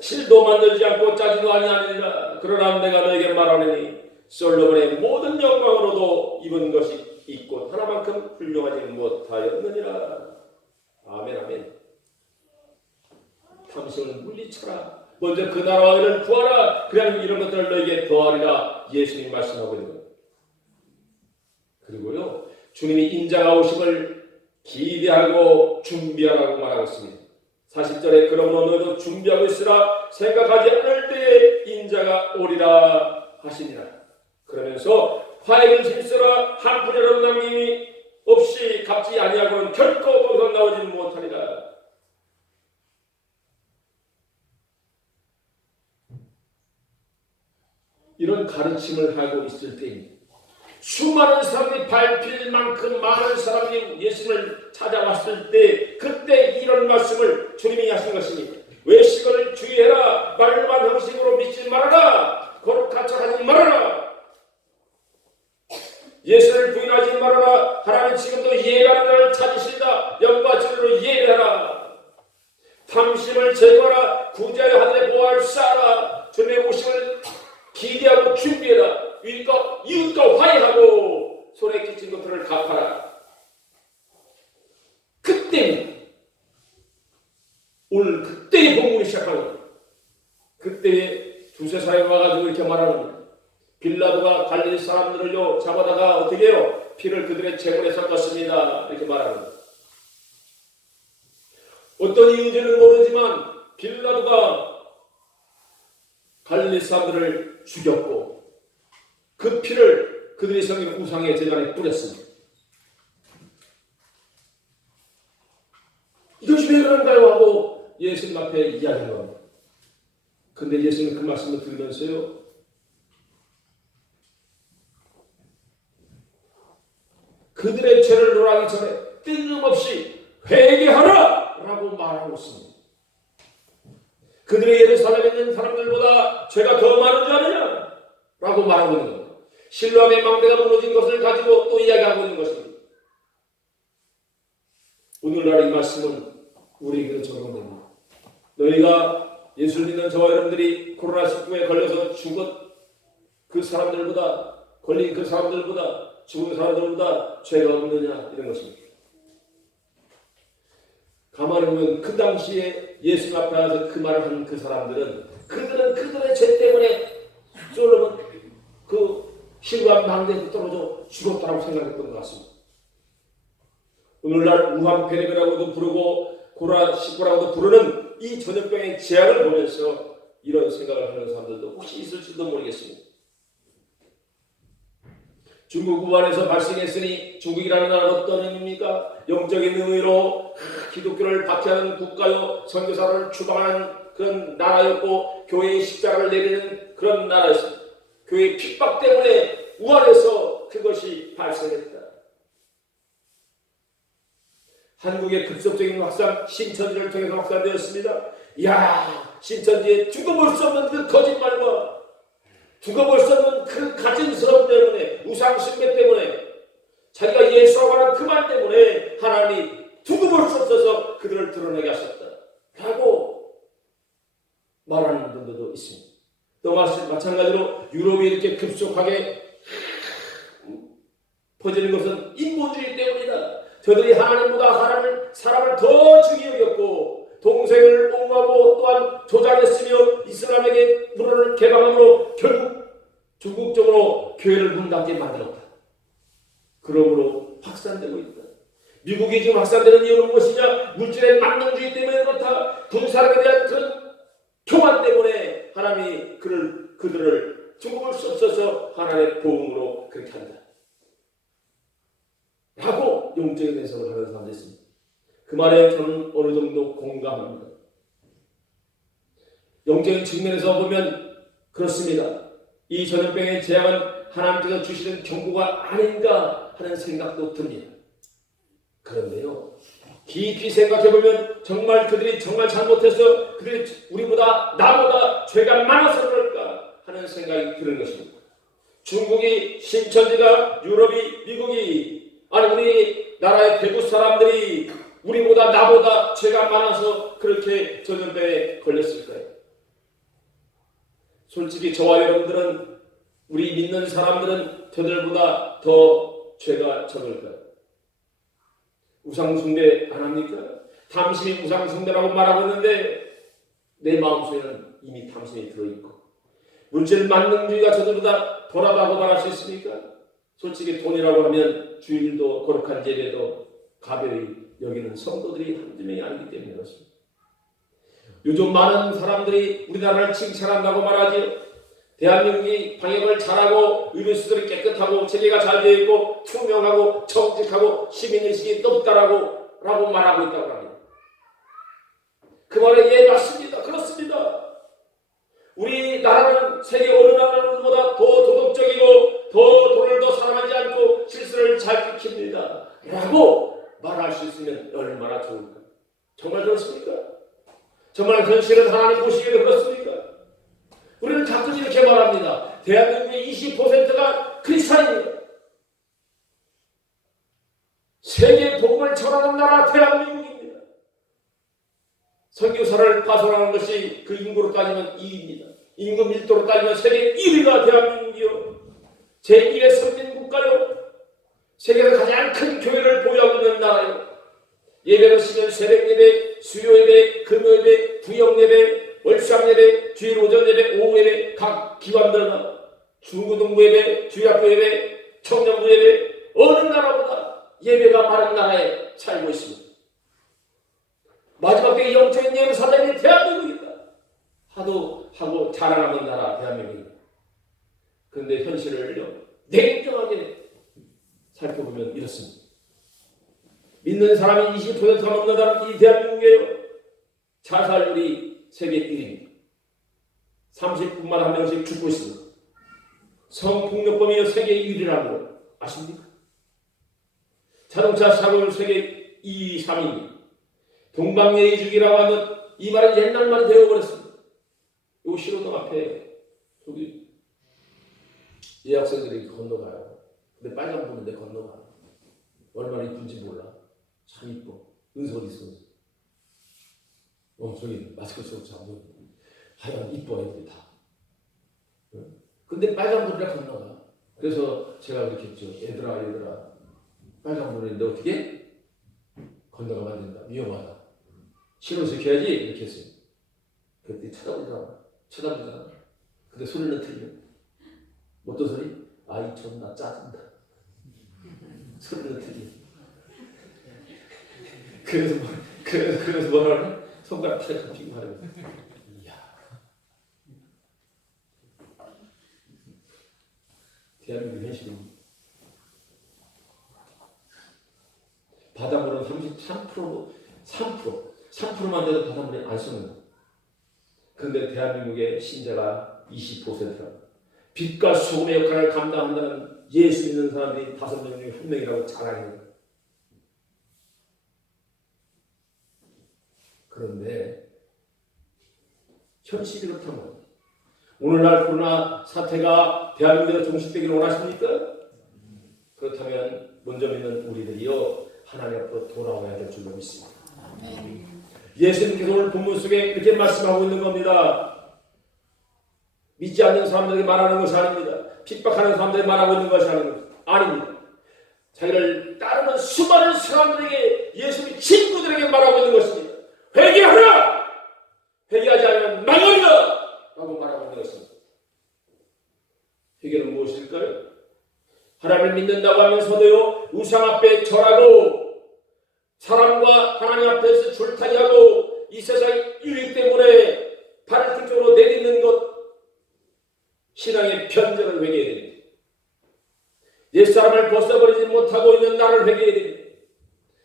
실도 만들지 않고 짜지도 아니하니라. 그러나 내가 너에게 말하노니 솔로몬의 모든 영광으로도 입은 것이 있고 하나만큼 훌륭하지 못하였느니라. 아멘 아멘. 탐심을 물리쳐라. 먼저 그 나라와 의를 구하라. 그냥 이런 것들을 너에게 더하리라. 예수님이 말씀하고 있는 겁니다. 그리고요 주님이 인자가 오심을 기대하고 준비하라고 말하고 있습니다. 40절에 그러므로 너희도 준비하고 있으라. 생각하지 않을 때에 인자가 오리라 하시니라. 그러면서 화해를 힘쓰라. 한 푼이라도 남김이 없이 갚지 아니하고는 결코 거기서 나오지는 못하리라. 이런 가르침을 하고 있을 때입니다. 수많은 사람이 밟힐 만큼 많은 사람이 예수님을 찾아왔을 때 그때 이런 말씀을 주님이 하신 것입니다. 외식을 주의해라. 말로만 형식으로 믿지 말아라. 거룩한 척하지 말아라. 예수를 부인하지 말아라. 하나님 지금도 예배하는 자를 찾으신다. 영과 진리로 예배하라. 탐심을 제거하라. 구제하여 하늘의 보화를 쌓아라. 주님의 오심을 기대하고 준비해라. 이웃과 화해하고 손에 끼친 것들을 갚아라. 그때는 오늘 그때의 본문이 시작하는 그때에 두세 사람이 와가지고 이렇게 말하는 겁니다. 빌라도가 갈릴리 사람들을요 잡아다가 어떻게 해요? 피를 그들의 재물에 섞었습니다. 이렇게 말하는 겁니다. 어떤 이유인지는 모르지만 빌라도가 갈릴리 사람들을 죽였고 그 피를 그들이 섬긴 우상의 제단에 뿌렸습니다. 이것이 왜 그런가요? 하고 예수님 앞에 이야기한 겁니다. 근데 예수님 그 말씀을 들으면서요 그들의 죄를 논하기 전에 뜬금없이 회개하라! 라고 말하고 있습니다. 그들의 예루살렘에 있는 사람들보다 죄가 더 많은 줄 아느냐? 라고 말하고 있는 겁니다. 실로암의 망대가 무너진 것을 가지고 또 이야기하고 있는 것입니다. 오늘날 이 말씀은 우리에게도 적용됩니다. 너희가 예수를 믿는 저와 여러분들이 코로나19에 걸려서 죽은 그 사람들보다 걸린 그 사람들보다 죽은 사람들보다 죄가 없느냐 이런 것입니다. 가만히 보면 그 당시에 예수 앞에 와서 그 말을 한 그 사람들은 그들은 그들의 죄 때문에 솔로몬 그 실로암 망대에서 떨어져 죽었다고 생각했던 것 같습니다. 오늘날 우한 페레베라고도 부르고 코로나19라고도 부르는 이 전염병의 재앙을 보면서 이런 생각을 하는 사람들도 혹시 있을지도 모르겠습니다. 중국 우한에서 발생했으니 중국이라는 나라는 어떤 의미입니까? 영적인 의미로 기독교를 박해하는 국가요, 선교사를 추방하는 그런 나라였고 교회의 십자가를 내리는 그런 나라였습니다. 교회의 핍박 때문에 우한에서 그것이 발생했다. 한국의 급속적인 확산, 신천지를 통해서 확산되었습니다. 이야, 신천지에 두고 볼 수 없는 그 거짓말과 두고 볼 수 없는 그 가증스러움 때문에, 우상숭배 때문에, 자기가 예수라고 하는 그 말 때문에 하나님이 두고 볼 수 없어서 그들을 드러내게 하셨다 라고 말하는 분들도 있습니다. 또 마찬가지로 유럽이 이렇게 급속하게 퍼지는 것은 인본주의 때문이다. 저들이 하나님보다 사람을 더 중요히 여겼고 동생을 옹호하고 또한 조장했으며 이슬람에게 문화를 개방함으로 결국 중국적으로 교회를 문 닫게 만들었다. 그러므로 확산되고 있다. 미국이 지금 확산되는 이유는 무엇이냐? 물질의 만능주의 때문에 그렇다. 군사력에 대한 그런 교만 때문에 하나님이 그들을 죽을 수 없어서 하나님의 보응으로 그렇게 한다. 라고 궁극적인 해석을 하는 사람도 있습니다. 그 말에 저는 어느 정도 공감합니다. 영적인 측면에서 보면 그렇습니다. 이 전염병의 재앙은 하나님께서 주시는 경고가 아닌가 하는 생각도 듭니다. 그런데요, 깊이 생각해보면 정말 그들이 정말 잘못해서 그들이 우리보다 나보다 죄가 많아서 그럴까 하는 생각이 드는 것입니다. 중국이 신천지가 유럽이 미국이 아니 우리 나라의 대부 사람들이 우리보다 나보다 죄가 많아서 그렇게 전염병에 걸렸을까요? 솔직히 저와 여러분들은 우리 믿는 사람들은 저들보다 더 죄가 적을까요? 우상숭배 안 합니까? 탐심이 우상숭배라고 말하고 있는데 내 마음속에는 이미 탐심이 들어있고 물질 만능주의가 저들보다 덜하다고 말할 수 있습니까? 솔직히 돈이라고 하면 주일도 거룩한 예배도 가벼이 여기는 성도들이 한두 명이 아니기 때문에 그렇습니다. 요즘 많은 사람들이 우리나라를 칭찬한다고 말하지요. 대한민국이 방역을 잘하고 의료시설이 깨끗하고 체계가 잘 되어 있고 투명하고 정직하고 시민의식이 높다라고 말하고 있다고 합니다. 그 말에 예 맞습니다. 그렇습니다. 우리나라는 세계 어느 나라보다 더 도덕적이고 더 돈을 더 사랑하지 않고 질서를 잘 지킵니다. 라고 말할 수 있으면 얼마나 좋을까. 정말 그렇습니까? 정말 현실은 하나님 보시기에 그렇습니까? 우리는 가끔 이렇게 말합니다. 대한민국의 20%가 크리스찬입니다. 세계 복음을 전하는 나라 대한민국입니다. 선교사를 파송하는 것이 그 인구로 따지면 2위입니다. 인구 밀도로 따지면 세계 1위가 대한민국이요. 제1의 선진국가요. 세계에서 가장 큰 교회를 보유하고 있는 나라요. 예배를 시면 새벽예배, 수요예배, 금요예배, 구역예배, 월수학예배, 주일 오전 예배, 오후 예배, 각 기관들마다 중고등부 예배, 주일학교 예배, 청년부 예배, 어느 나라보다 예배가 많은 나라에 살고 있습니다. 마지막 때의 영적인 예루살렘이 대한민국이다. 하고 자랑하는 나라 대한민국입니다. 그런데 현실을 냉정하게 살펴보면 이렇습니다. 믿는 사람이 20%가 넘는다는 이 대한민국이에요. 자살률이 세계 1위입니다. 30분만 한 명씩 죽고 있습니다. 성폭력범이 세계 1위라는 거 아십니까? 자동차 사고율 세계 2위, 3위입니다. 동방예의주기라고 하는 이 말은 옛날 말이 되어버렸습니다. 요 신호등 앞에 저기 예학생들이 건너가요. 근데 빨간불인데 건너가요. 얼마나 이쁜지 몰라. 참 이뻐. 은석이 있어. 저기 마스크 쓰고 자고 하여간 이뻐 애들이 다. 근데 빨간불이라 건너가. 그래서 제가 그렇게 했죠. 얘들아 빨간불인데 어떻게? 건너가면 안 된다. 위험하다. 신호를 켜야지 이렇게 했어요. 그때 쳐다보잖아. 근데 소리는 틀려. 어떤 소리? 아이 존나 짜증나. 소리는 틀려. 그래서 뭐라 그래? 손가락 탁 피고 하는 거야. 이야. 대한민국 현실입니다. 바닷물은 3%만 돼도 바닷물이 안 쏘는 거예요. 그런데 대한민국의 신자가 20%라. 빛과 소금의 역할을 감당한다는 예수 믿는 사람들이 5명 중에 1명이라고 자랑해요. 그런데 현실이 그렇다면 오늘날 코로나 사태가 대한민국에 종식되기를 원하십니까? 그렇다면 먼저 믿는 우리들이요 하나님 앞으로 돌아와야 될 줄로 믿습니다. 예수님께서 오늘 본문 속에 이렇게 말씀하고 있는 겁니다. 믿지 않는 사람들에게 말하는 것이 아닙니다. 핍박하는 사람들에게 말하고 있는 것이 아닙니다. 자기를 따르는 수많은 사람들에게 예수님이 친구들에게 말하고 있는 것입니다. 회개하라! 회개하지 않으면 망하리라! 라고 말하고 있는 것입니다. 회개는 무엇일까요? 하나님을 믿는다고 하면서도요 우상 앞에 절하고 사람과 하나님 앞에서 줄타기하고 이 세상 유익 때문에 발을 그쪽으로 내딛는 것 신앙의 변절을 회개해야 됩니다. 옛사람을 벗어버리지 못하고 있는 나를 회개해야 됩니다.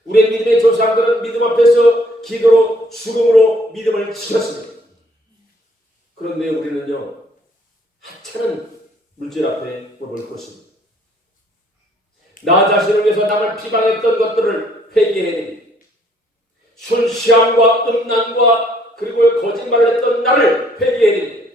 우리의 믿음의 조상들은 믿음 앞에서 기도로 죽음으로 믿음을 지켰습니다. 그런데 우리는요, 하찮은 물질 앞에 뻗을 것입니다. 나 자신을 위해서 남을 비방했던 것들을 회개해야 됩니다. 술 취함과 음란과 그리고 거짓말을 했던 나를 회개해야 됩니다.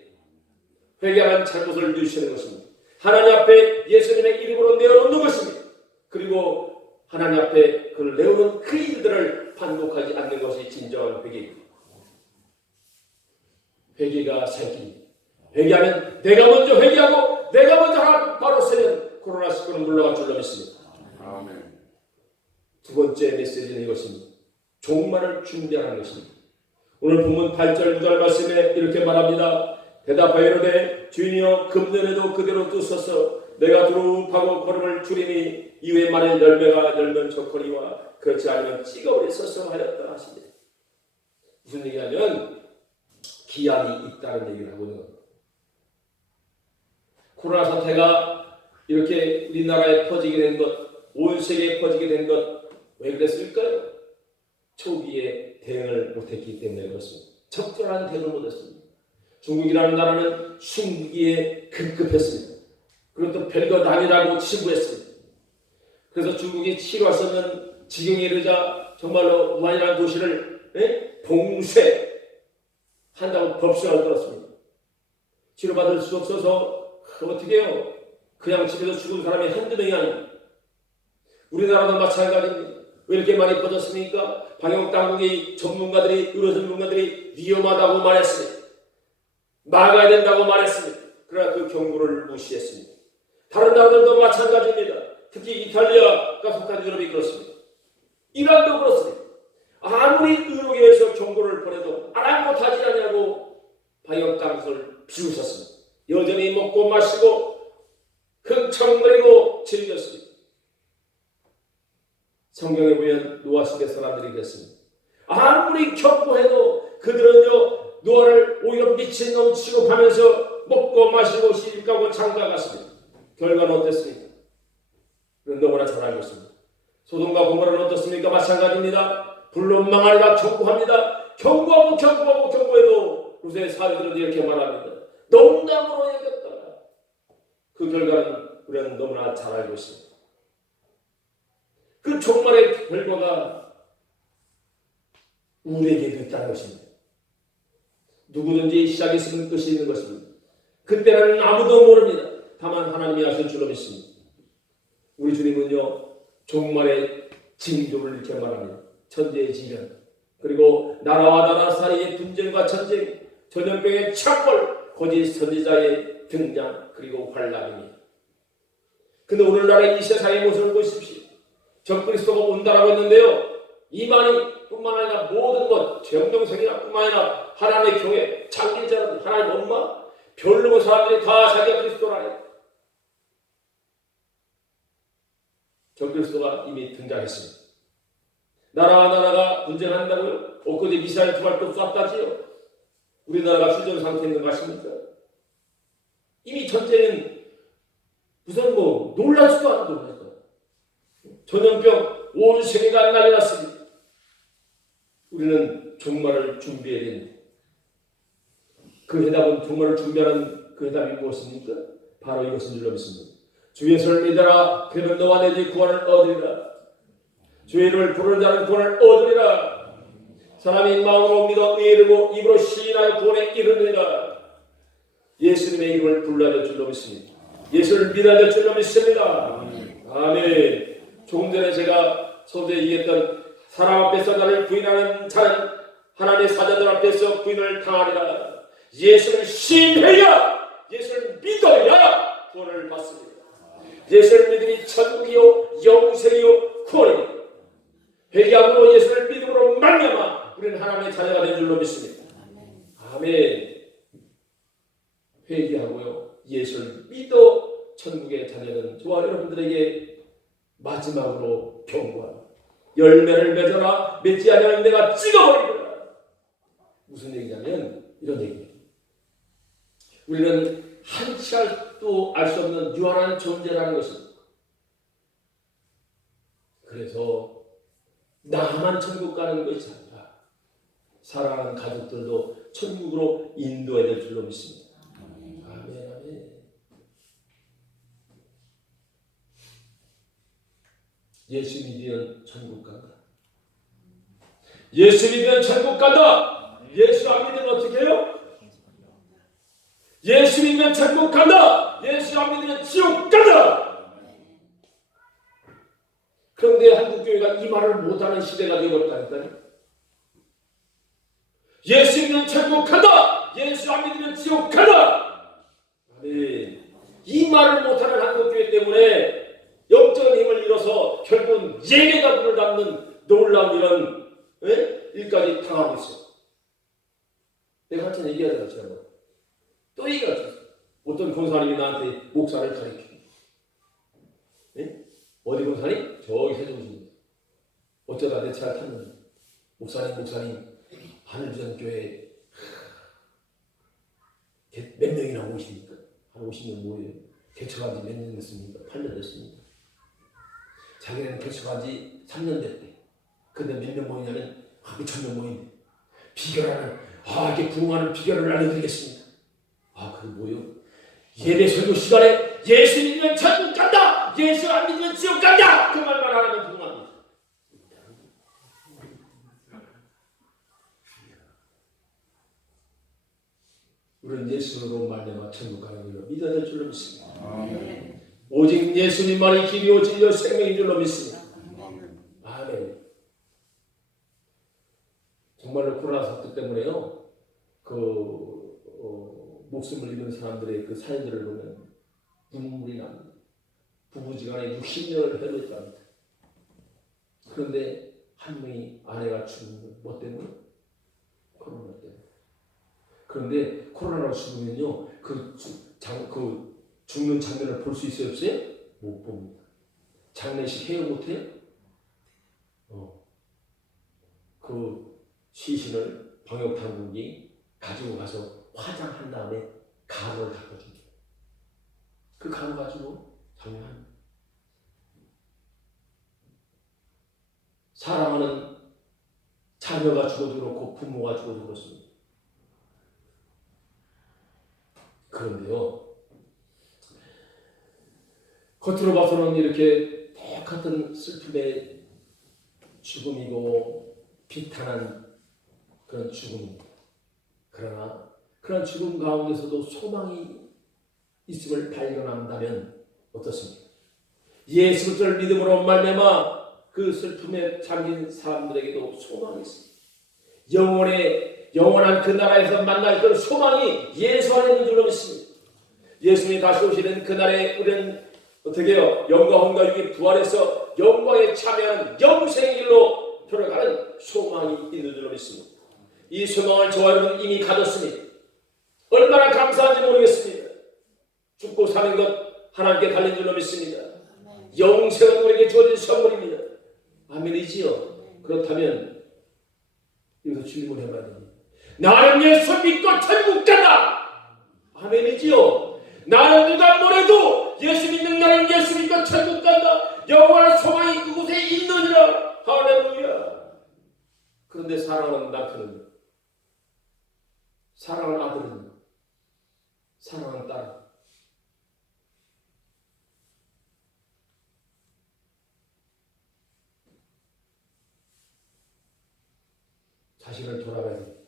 회개하면 잘못을 누리시는 것입니다. 하나님 앞에 예수님의 이름으로 내어놓는 것입니다. 그리고 하나님 앞에 그를 내어놓은 그 일들을 반복하지 않는 것이 진정한 회개입니다. 회개가 살길입니다. 회개하면 내가 먼저 회개하고 내가 먼저 하나님 바로 서면 코로나19는 물러갈 줄로 믿습니다. 아멘. 두 번째 메시지는 이것입니다. 종말을 준비하는 것입니다. 오늘 본문 8절 9절 말씀에 이렇게 말합니다. 대답하여 이르되 주인이여 금년에도 그대로 두소서 내가 두루하고 걸음을 줄이니 이후에 만일 열매가 열면 좋거니와 그렇지 않으면 찍어버리소서 하였다 하시니 무슨 얘기냐면 기한이 있다는 얘기를 하고 있는 겁니다. 코로나 사태가 이렇게 우리나라에 퍼지게 된 것, 온 세계에 퍼지게 된 것 왜 그랬을까요? 초기에 대응을 못했기 때문에 그렇습니다. 적절한 대응을 못했습니다. 중국이라는 나라는 신기에 급급했습니다. 그리고 또 별것 아니라고 치부했습니다. 그래서 중국이 치료할 수 없는 지경에 이르자 정말로 우한이라는 도시를 봉쇄한다고 법수를 들었습니다. 치료받을 수 없어서 어떻게 해요? 그냥 집에서 죽은 사람이 한두 명이 아닙니다. 우리나라도 마찬가지입니다. 왜 이렇게 많이 퍼졌습니까? 방역당국의 전문가들이, 의료 전문가들이 위험하다고 말했습니다. 막아야 된다고 말했습니다. 그러나 그 경고를 무시했습니다. 다른 나라들도 마찬가지입니다. 특히 이탈리아가 속한 유럽이 그렇습니다. 이란도 그렇습니다. 아무리 의료계에서 경고를 보내도 아랑곳하지 않냐고 방역당국을 비웃었습니다. 여전히 먹고 마시고 흥청거리고 즐겼습니다. 성경에 보면 노아 시대 사람들이 그랬습니다. 아무리 경고해도 그들은요 노아를 오히려 미친놈 취급하면서 먹고 마시고 시집가고 장가갔습니다. 결과는 어땠습니까? 너무나 잘 알고 있습니다. 소돔과 고모라는 어떻습니까? 마찬가지입니다. 불로 망하리라 경고합니다. 경고해도 요새 사회들은 이렇게 말합니다. 농담으로 여겼다. 그 결과는 우리는 너무나 잘 알고 있습니다. 그 종말의 결과가 우리에게도 있다는 것입니다. 누구든지 시작이 있으면 끝이 있는 것입니다. 그때는 아무도 모릅니다. 다만 하나님이 하실 줄로 믿습니다. 우리 주님은요 종말의 징조를 이렇게 말합니다. 천재의 지변, 그리고 나라와 나라 사이의 분쟁과 전쟁, 전염병의 창궐, 거짓 선지자의 등장, 그리고 환란입니다. 근데 오늘날의 이 세상의 모습을 보십시오. 적그리스도가 온다라고 했는데요. 이만희 뿐만 아니라 모든 것, 정명석이나 뿐만 아니라 하나님의 교회, 장기자들, 하나님 엄마, 별로 사람들이 다 자기가 그리스도라. 적그리스도가 이미 등장했습니다. 나라와 나라가 분쟁한다고요? 엊그제 미사일 두 발도 쐈다지요? 우리나라가 휴전 상태에 있는 거 아십니까? 이미 전쟁은 우선 놀라지도 않고 전염병 온 세계가 난리 났습니다. 우리는 종말을 준비해야 됩니다. 그 해답은 종말을 준비하는 그 해답이 무엇입니까? 바로 이것인 줄로 믿습니다. 주 예수를 믿어라. 그러면 너와 내 집 구원을 얻으리라. 주의 이름을 부르는 자는 구원을 얻으리라. 사람이 마음으로 믿어 이르고 입으로 시인하여 구원에 이르느니라. 예수님의 이름을 불러야 될 줄로 믿습니다. 예수를 믿어야 될 줄로 믿습니다. 아멘. 조금 전에 제가 서두에 얘기했던 사람 앞에서 나를 부인하는 자는 하나님의 사자들 앞에서 부인을 당하리라. 예수를 신해야, 예수를 믿어야 구원을 받습니다. 예수를 믿음이 천국이요 영생이요 구원입니다. 회개함으로 예수를 믿음으로 말미암아 우리는 하나님의 자녀가 된 줄로 믿습니다. 아멘. 회개하고요 예수를 믿어 천국의 자녀는 저와 여러분들에게 마지막으로 경고합니다. 열매를 맺어라. 맺지 않으면 내가 찍어버리리라. 무슨 얘기냐면 이런 얘기입니다. 우리는 한치 알도 알 수 없는 유한한 존재라는 것입니다. 그래서 나만 천국 가는 것이 아니라 사랑하는 가족들도 천국으로 인도해야 될 줄로 믿습니다. 아멘, 아멘. 예수 믿으면 천국 간다. 예수 믿으면 천국 간다. 예수 안 믿으면 어떻게 해요? 예수 믿으면 천국 간다. 예수 안 믿으면 지옥 간다. 그런데 한국교회가 이 말을 못하는 시대가 되어버렸다니까요. 예수 믿으면 천국 간다. 예수 안 믿으면 지옥 간다. 아멘. 이 말을 못하는 한국교회 때문에 영적인 힘을 잃어서 결국은 예배가 불을 닫는 놀라운 이런 일까지 당하고 있어요. 내가 한참 얘기하잖아요. 제가 또 얘기하죠. 어떤 권사님이 나한테 목사를 가르쳐. 어디 권사님? 저기 세종시입니다. 어쩌다 내 차를 탔는데 목사님 하늘전교회 몇 명이나 오십니까? 한 50명 모여요. 개척한 지 몇 년 됐습니까? 8년 됐습니다. 자기는 개척한 지 3년 됐대. 근데 몇 명 모이냐면 2,000명 모이네. 비결하는 이게 부흥하는 비결을 알려드리겠습니다. 그게 뭐요? 예배 설교 시간에 예수 믿으면 천국 간다. 예수 안 믿으면 지옥 간다. 그 말만 안 하면 부흥합니다. 우리는 예수로 말미암아 천국 가는 길로 믿어야 될 줄로 믿습니다. 아멘. 오직 예수님만이 길이요 진리요 생명인 줄로 믿습니다. 아멘. 아멘. 정말로 코로나 사태 때문에요. 목숨을 잃은 사람들의 그 사연들을 보면 눈물이 납니다. 부부지간에 60년을 헤맸답니다. 그런데 한 명이 아내가 죽은 거 뭐 때문에? 코로나 때문에. 그런데 코로나로 죽으면요, 그 죽는 장면을 볼 수 있어요, 없어요? 못 봅니다. 장례식 해요, 못해요? 그 시신을 방역당국이 가지고 가서 화장한 다음에 가루를 닦아줍니다. 그 가루 가지고 장례합니다. 사랑하는 자녀가 죽어도 그렇고 부모가 죽어도 그렇습니다. 그런데요, 겉으로 봐서는 이렇게 똑같은 슬픔의 죽음이고 비탄한 그런 죽음입니다. 그러나 그런 죽음 가운데서도 소망이 있음을 발견한다면 어떻습니까? 예수 그리스도를 믿음으로 말미암아 그 슬픔에 잠긴 사람들에게도 소망이 있습니다. 영원한 그 나라에서 만날 그 소망이 예수 안에 있는 줄로 믿습니다. 예수님이 다시 오시는 그날에 우리는 어떻게 해요? 영과 혼과 육이 부활해서 영광에 참여한 영생의 길로 들어가는 소망이 있는 줄로 믿습니다. 이 소망을 저와 여러분 이미 가졌습니다. 얼마나 감사한지 모르겠습니다. 죽고 사는 것 하나님께 달린 줄로 믿습니다. 영생은 우리에게 주어진 선물입니다. 아멘이지요? 그렇다면 여기서 질문을 해봐야 됩니다. 나는 예수 믿고 천국 간다. 아멘이지요? 나는 누가 뭐래도 예수 믿는 나는 예수 믿고 천국 간다. 영원한 소망이 그곳에 있느니라. 할렐루야. 그런데 사랑하는 남편은, 사랑하는 아들은, 사랑하는 딸은 자신을 돌아가야 됩니다.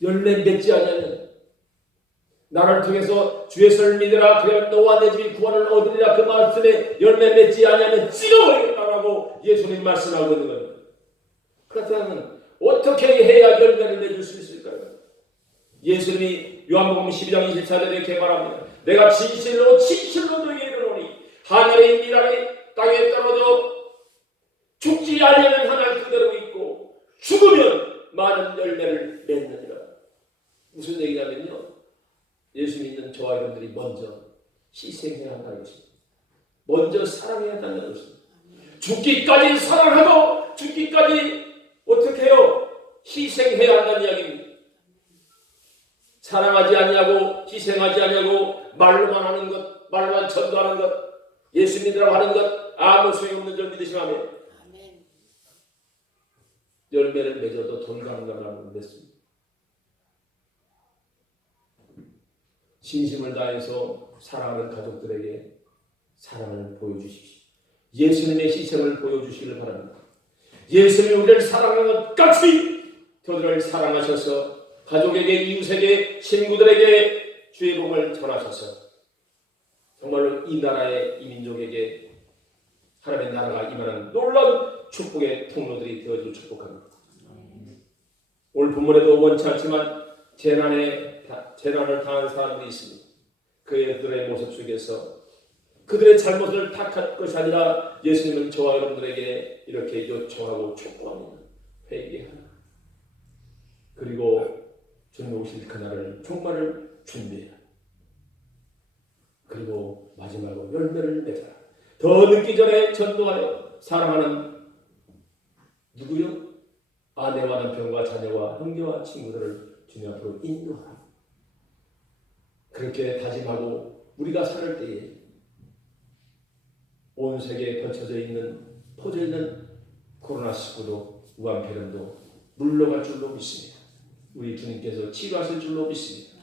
열매 맺지 않으면 나를 통해서 주 예수를 믿으라 그래야 너와 내 집이 구원을 얻으리라 그 말씀에 열매 맺지 않으면 찍어버리겠다라고 예수님 말씀하고 있는 겁니다. 그렇다면 어떻게 해야 열매를 맺을 수 있을까요? 예수님이 요한복음 12장 24절에 이렇게 말합니다. 내가 진실로 너에게 이르노니 하늘의 미랄이 땅에 떨어져 죽지 않으면 하늘 그대로 있고 죽으면 많은 열매를 맺느니라. 무슨 얘기냐면요, 예수 믿는 저와 여러분들이 먼저 희생해야 한다는 것입니다. 먼저 사랑해야 한다는 것입니다. 죽기까지 사랑하고 죽기까지 어떻게 해요? 희생해야 한다는 이야기입니다. 사랑하지 않냐고 희생하지 않냐고 말로만 하는 것, 말로만 전도하는 것, 예수 믿으라고 하는 것 아무 소용없는 줄 믿으시면 열매를 맺어도 don강당하는 맺습니다. 진심을 다해서 사랑하는 가족들에게 사랑을 보여주십시오. 예수님의 희생을 보여주시길 바랍니다. 예수님이 우리를 사랑하는 것 같이 저들을 사랑하셔서 가족에게, 이웃에게, 친구들에게 주의 복을 전하셔서 정말로 이 나라의, 이 민족에게 하나님의 나라가 임하는 놀라운 축복의 통로들이 되어주길 축복합니다. 오늘 본문에도 원치 않지만 재난을 당한 사람들이 있습니다. 그들의 모습 속에서 그들의 잘못을 탓할 것이 아니라 예수님은 저와 여러분들에게 이렇게 요청하고 촉구합니다. 회개하라. 그리고 주님 오실 그날을 종말을 준비해라. 그리고 마지막으로 열매를 맺어라. 더 늦기 전에 전도하여 사랑하는 누구요? 아내와 남편과 자녀와 형제와 친구들을 주님 앞으로 인도하라. 그렇게 다짐하고 우리가 살 때에 온 세계에 퍼져 있는 코로나19도 우한폐렴도 물러갈 줄로 믿습니다. 우리 주님께서 치료하실 줄로 믿습니다.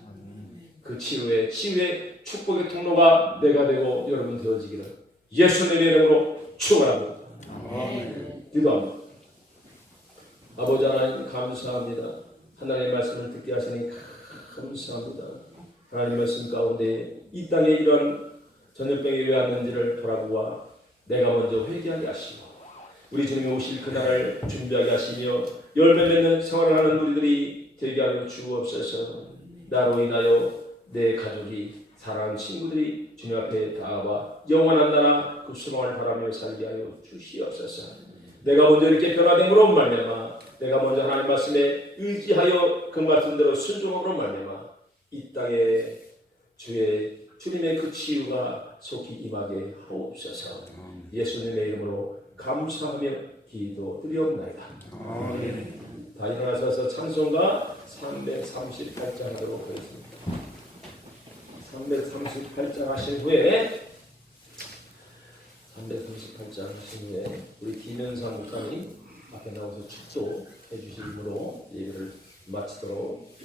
그 치유의 축복의 통로가 내가 되고 여러분 되어지기를 예수님의 이름으로 축원합니다. 기도합니다. 아버지 하나님 감사합니다. 하나님의 말씀을 듣게 하시니 감사합니다. 하나님 말씀 가운데 이 땅에 이런 전염병이 왜 왔는지를 돌아보아 내가 먼저 회개하게 하시고 우리 주님이 오실 그날을 준비하게 하시며 열매 맺는 생활을 하는 우리들이 되게 하여 주옵소서. 나로 인하여 내 가족이 사랑하는 친구들이 주님 앞에 다와 영원한 나라 그 소망을 바라며 살게 하여 주시옵소서. 내가 먼저 이렇게 변화됨으로 말미암아 내가 먼저 하나님 말씀에 의지하여 그 말씀대로 순종함으로 말미암아 이 땅에 주님의 그 치유가 속히 임하게 하옵소서. 예수님의 이름으로 감사하며 기도드리옵나이다. 다 일어나셔서 찬송가 338장 하도록 하겠습니다. 338장 하신 후에 338장 하신 후에 우리 김현상 목사님 앞에 나와서 축도해 주시므로 예배를 마치도록.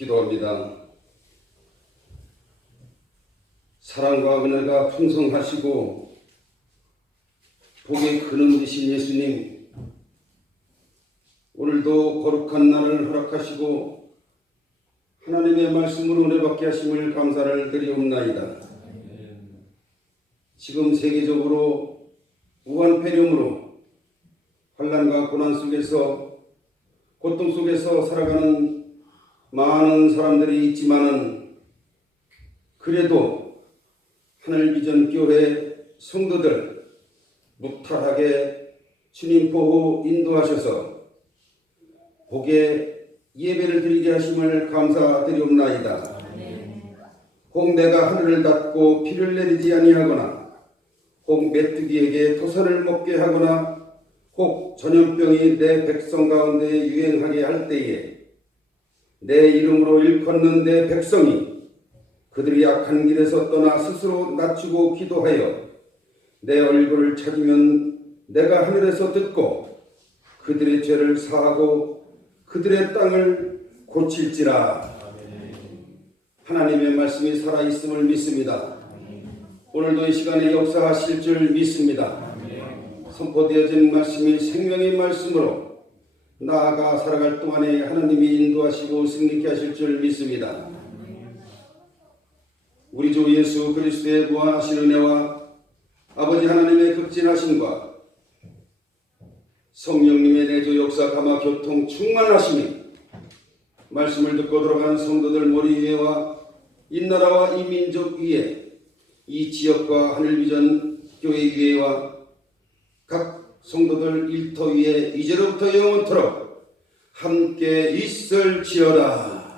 기도합니다. 사랑과 은혜가 풍성하시고 복의 근원 되신 예수님, 오늘도 거룩한 날을 허락하시고 하나님의 말씀으로 은혜 받게 하심을 감사를 드리옵나이다. 지금 세계적으로 우한폐렴으로 환난과 고난 속에서 고통 속에서 살아가는 많은 사람들이 있지만은 그래도 하늘비전교회 성도들 무탈하게 주님 보호 인도하셔서 복의 예배를 드리게 하심을 감사드리옵나이다. 혹 내가 하늘을 닫고 비를 내리지 아니하거나 혹 메뚜기에게 토선을 먹게 하거나 혹 전염병이 내 백성 가운데 유행하게 할 때에 내 이름으로 일컫는 내 백성이 그들이 악한 길에서 떠나 스스로 낮추고 기도하여 내 얼굴을 찾으면 내가 하늘에서 듣고 그들의 죄를 사하고 그들의 땅을 고칠지라. 하나님의 말씀이 살아있음을 믿습니다. 오늘도 이 시간에 역사하실 줄 믿습니다. 선포되어진 말씀이 생명의 말씀으로 나아가 살아갈 동안에 하나님이 인도하시고 승리케 하실 줄 믿습니다. 우리 주 예수 그리스도의 무한하신 은혜와 아버지 하나님의 극진하심과 성령님의 내주 역사 감화 교통 충만하심이 말씀을 듣고 돌아가는 성도들 머리 위에와 이 나라와 이 민족 위에 이 지역과 하늘비전 교회 위에와 각 성도들 일터 위에 이제로부터 영원토록 함께 있을지어다.